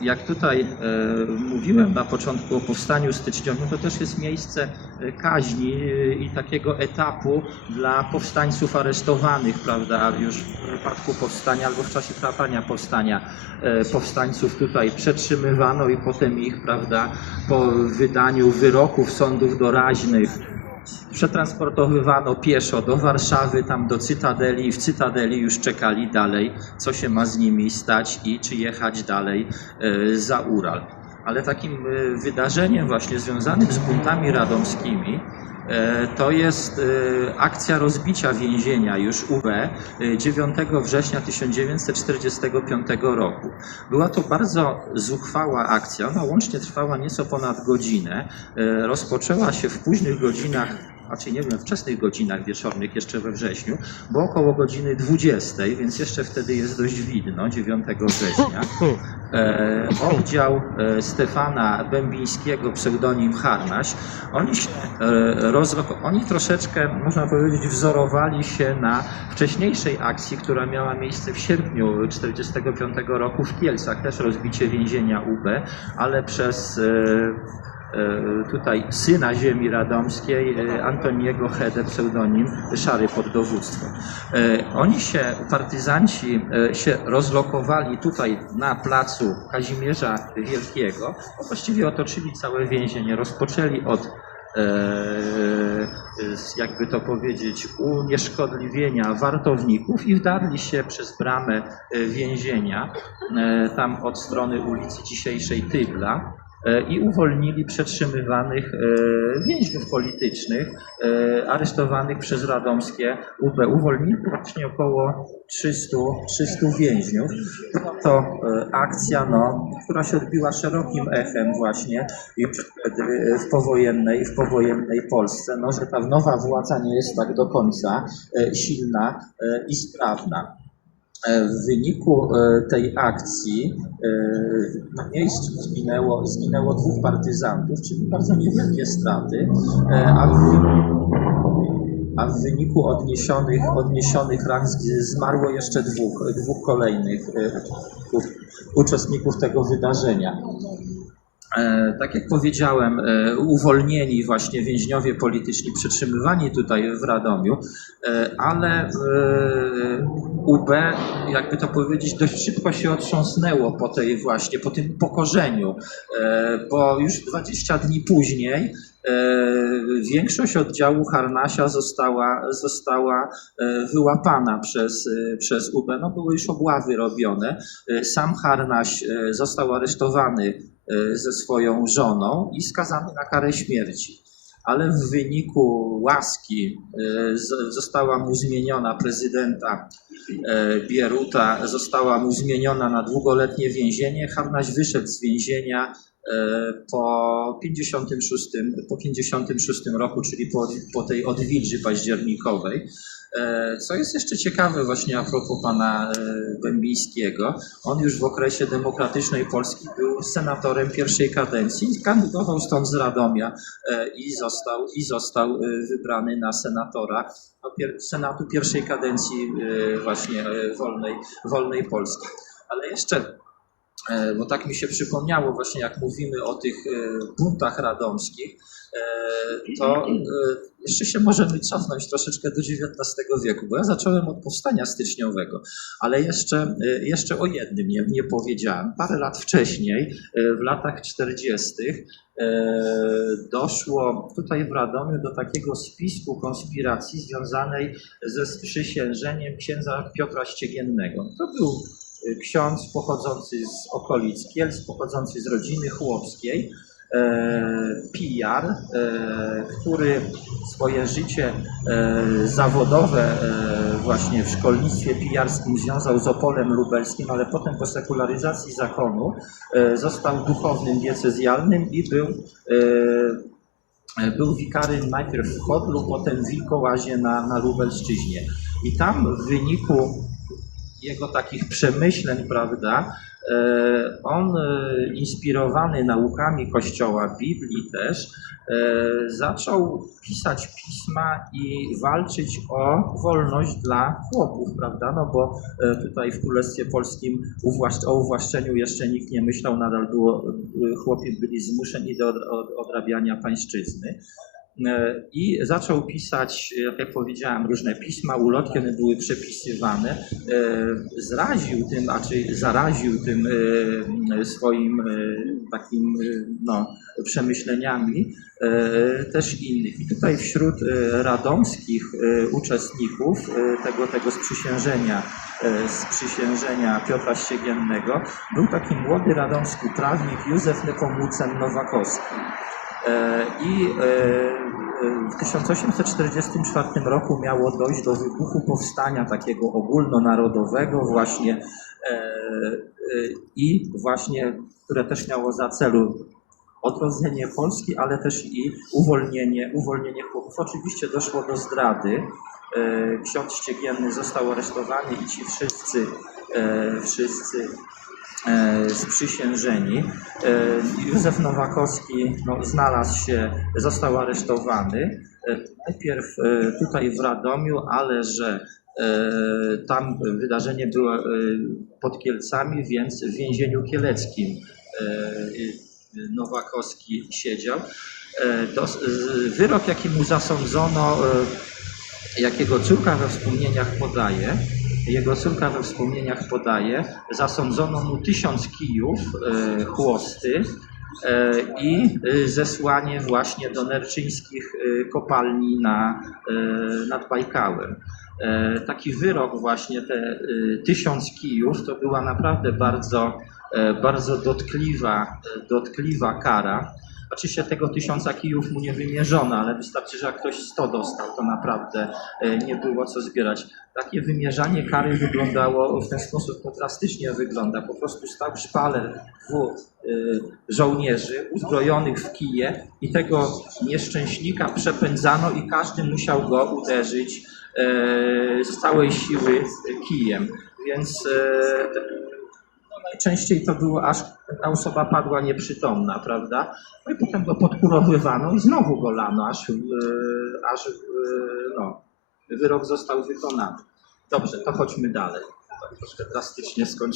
jak tutaj e, mówiłem na początku o powstaniu styczniowym, to też jest miejsce e, kaźni e, i takiego etapu dla powstańców aresztowanych, prawda, już w wypadku powstania albo w czasie trwania powstania. Powstańców tutaj przetrzymywano i potem ich, prawda, po wydaniu wyroków sądów doraźnych przetransportowywano pieszo do Warszawy, tam do Cytadeli i w Cytadeli już czekali dalej, co się ma z nimi stać i czy jechać dalej e, za Ural. Ale takim e, wydarzeniem właśnie związanym z buntami radomskimi to jest e, akcja rozbicia więzienia już UB e, 9 września 1945 roku. Była to bardzo zuchwała akcja, ona łącznie trwała nieco ponad godzinę. E, Rozpoczęła się w późnych godzinach raczej nie wiem, wczesnych godzinach wieczornych jeszcze we wrześniu, bo około godziny 20, więc jeszcze wtedy jest dość widno, 9 września. E, oddział e, Stefana Bębińskiego, pseudonim Harnaś, oni, się, e, oni troszeczkę, można powiedzieć, wzorowali się na wcześniejszej akcji, która miała miejsce w sierpniu 1945 roku w Kielcach, też rozbicie więzienia UB, ale przez e, tutaj syna ziemi radomskiej, e, Antoniego Hede, pseudonim Szary pod dowództwem. E, Oni się, partyzanci e, się rozlokowali tutaj na placu Kazimierza Wielkiego, bo właściwie otoczyli całe więzienie, rozpoczęli od e, jakby to powiedzieć, unieszkodliwienia wartowników i wdarli się przez bramę e, więzienia, e, tam od strony ulicy dzisiejszej Tygla e, i uwolnili przetrzymywanych e, więźniów politycznych, e, aresztowanych przez radomskie UB. Uwolnili właśnie około 300, 300 więźniów. To e, akcja, no, która się odbiła szerokim echem właśnie i wtedy e, w powojennej, w powojennej Polsce, no, że ta nowa władza nie jest tak do końca e, silna e, i sprawna. E, W wyniku e, tej akcji e, na miejscu zginęło, zginęło dwóch partyzantów, czyli bardzo niewielkie straty, a w, a w wyniku odniesionych, odniesionych ran zmarło jeszcze dwóch, dwóch kolejnych uczestników tego wydarzenia. E, Tak jak powiedziałem, e, uwolnieni właśnie więźniowie polityczni przetrzymywani tutaj w Radomiu, e, ale UB, jakby to powiedzieć, dość szybko się otrząsnęło po tej właśnie, po tym pokorzeniu, bo już 20 dni później większość oddziału Harnasia została, została wyłapana przez, przez UB. No, były już obławy robione. Sam Harnaś został aresztowany ze swoją żoną i skazany na karę śmierci. Ale w wyniku łaski e, została mu zmieniona prezydenta e, Bieruta, została mu zmieniona na długoletnie więzienie. Harnaś wyszedł z więzienia e, po 56, po 56 roku, czyli po, po tej odwilży październikowej. E, Co jest jeszcze ciekawe właśnie a propos pana e, Bębińskiego, on już w okresie demokratycznej Polski był senatorem pierwszej kadencji, kandydował stąd z Radomia e, i został, i został e, wybrany na senatora no, Senatu pierwszej kadencji e, właśnie e, wolnej, wolnej Polski. Ale jeszcze, e, bo tak mi się przypomniało właśnie jak mówimy o tych e, buntach radomskich, e, to e, jeszcze się możemy cofnąć troszeczkę do XIX wieku, bo ja zacząłem od powstania styczniowego, ale jeszcze, e, jeszcze o jednym nie, nie powiedziałem. Parę lat wcześniej, e, w latach 40., e, doszło tutaj w Radomiu do takiego spisku konspiracji związanej ze sprzysiężeniem księdza Piotra Ściegiennego. To był e, ksiądz pochodzący z okolic Kielc, pochodzący z rodziny chłopskiej, e, PR, e, który swoje życie e, zawodowe właśnie w szkolnictwie pijarskim związał z Opolem Lubelskim, ale potem po sekularyzacji zakonu został duchownym diecezjalnym i był, był wikarym najpierw w Chodlu, potem w Wilkołazie na, na Lubelszczyźnie. I tam w wyniku jego takich przemyśleń, prawda, E, On, e, inspirowany naukami Kościoła, Biblii też, e, zaczął pisać pisma i walczyć o wolność dla chłopów, prawda? No bo tutaj w Królestwie Polskim o uwłaszczeniu jeszcze nikt nie myślał, nadal było, chłopi byli zmuszeni do od- od- odrabiania pańszczyzny. E, I zaczął pisać, jak ja powiedziałem, różne pisma, ulotki, one były przepisywane. E, Zraził tym, a czy zaraził tym e, swoim takim no, przemyśleniami też innych. I tutaj wśród radomskich uczestników tego, tego sprzysiężenia, sprzysiężenia Piotra Ściegiennego był taki młody radomski prawnik Józef Nepomucen Nowakowski. E, I e, w 1844 roku miało dojść do wybuchu powstania takiego ogólnonarodowego właśnie e, i właśnie, które też miało za celu odrodzenie Polski, ale też i uwolnienie, uwolnienie chłopów. Oczywiście doszło do zdrady. Ksiądz Ściegienny został aresztowany i ci wszyscy, wszyscy sprzysiężeni. E, Józef Nowakowski no, znalazł się, został aresztowany. E, Najpierw e, tutaj w Radomiu, ale że e, tam wydarzenie było e, pod Kielcami, więc w więzieniu kieleckim e, Nowakowski siedział. E, wyrok, jaki mu zasądzono, e, jakiego córka we wspomnieniach podaje, jego córka we wspomnieniach podaje, zasądzono mu tysiąc kijów e, chłosty e, i e, zesłanie właśnie do nerczyńskich e, kopalni na, e, nad Bajkałem. E, Taki wyrok właśnie, te e, tysiąc kijów, to była naprawdę bardzo, e, bardzo dotkliwa, e, dotkliwa kara. Oczywiście tego tysiąca kijów mu nie wymierzono, ale wystarczy, że jak ktoś 100 dostał, to naprawdę e, nie było co zbierać. Takie wymierzanie kary wyglądało w ten sposób, to drastycznie wygląda. Po prostu stał szpaler dwóch y, żołnierzy uzbrojonych w kije i tego nieszczęśnika przepędzano i każdy musiał go uderzyć e, z całej siły kijem. Więc e, najczęściej to było aż ta osoba padła nieprzytomna, prawda? No i potem go podkurowywano i znowu go lano, aż, e, aż e, no, wyrok został wykonany. Dobrze, to chodźmy dalej. Tak troszkę drastycznie skończyłem.